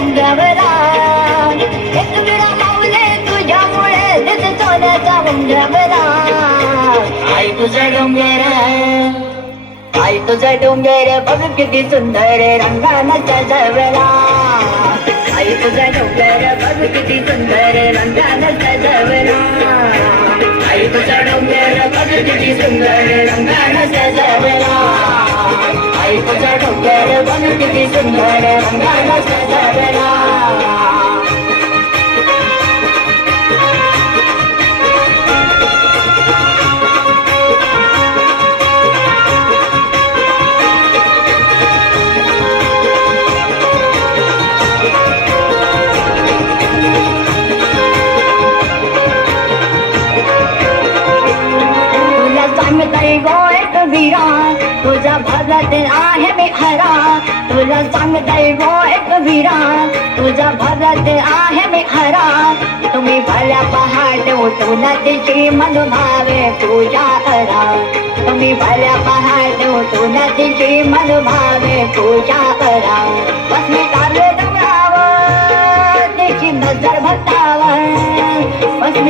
सोन्याचा उंगवला एकवीर माऊली तुझ्यामुळे तिथे सोन्याचा उंगवला आई तुझा डोंगर. आई तुझा डोंगर बघ किती सुंदर रंगानाचा सजवला आई तुझा डोंगर बघ किती सुंदर रंगानं सजवला आई तुझा डोंगर. बघ किती सुंदर रंगानं सजवला आई तुझा डोंगर बघ किती सांगताय गोय कबीरा. तुझा भगत आहे मी हरा तुला सांगताय गोय कबीरा. तुझा भगत आहे मी खरा तुम्ही भल्या पहाट उठून तिची मनभावे पूजा करा. तुम्ही भल्या पहाट उठून तिची मनभावे पूजा करा. बस मी काले डोंगरावर तिची नजर भक्तावर बस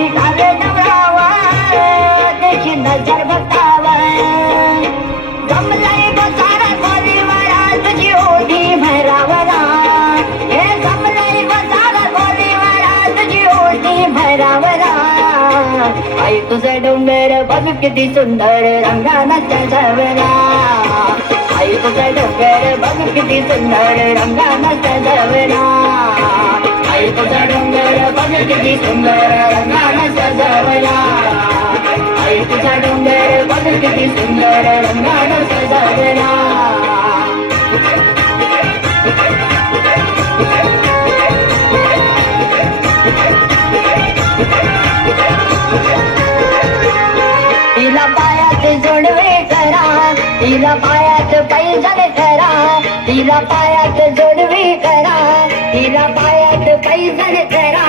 आई तुझं डोंगर बघ किती सुंदर रंगानं सजवला आई तुझं डोंगर बघ किती सुंदर रंगानं सजवला आई तुझा डोंगर बघ किती सुंदर रंगानं सजवला आई तुझा डोंगर बघ किती सुंदर रंगानं तिला पायात जोडवी करा तिला पायात पैजण करा.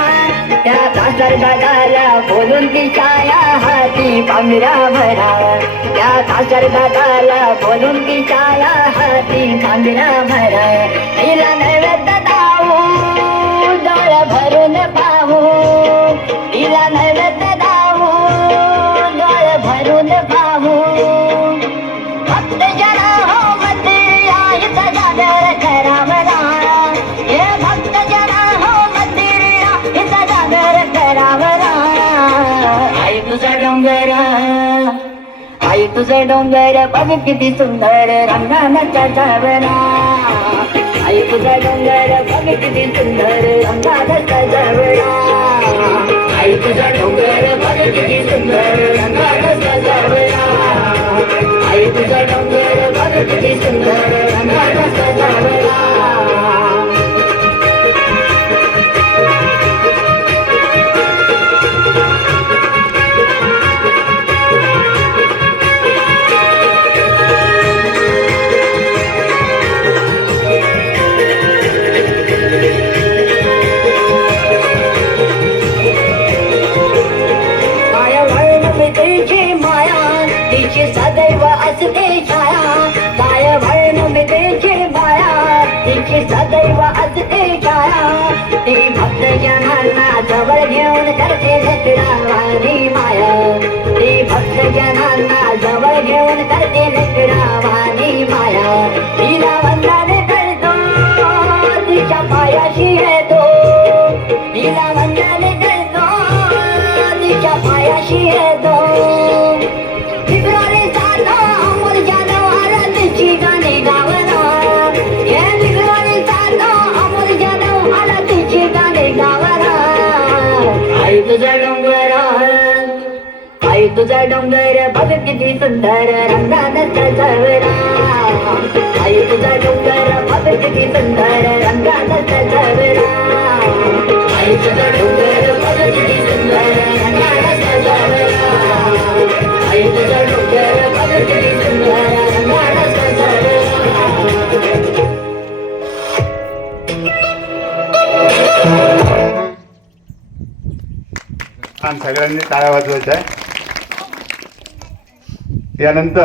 त्या कासर दादाला बोलून ती छाया हाती पांगरा भरा त्या कासर दादाला बोलून ती छाया हाती पांगरा भरा तिला नैवेद्य दाऊ डोळ्या भरून पाहू तुझे डोंगर बघ किती सुंदर रंगानं सजवला आई तुझा डोंगर बघ किती सुंदर रंगानं सजवला माया सदैव असते छाया ती भक्त जनांना जवळ घेऊन करते लकडावानी माया. ती भक्त जनांना जवळ घेऊन करते लकडावानी तुझ्या डोंगर बघ किती सुंदर रंगानं सजवला आई तुझा डोंगर बघ किती सुंदर रंगानं सजवला आई तुझा डोंगर बघ किती सुंदर रंगानं सजवला आई तुझा डोंगर बघ किती सुंदर रंगानं सजवला आणि सगळ्यांनी टाळ्या वाजवायच्या आहे यानंतर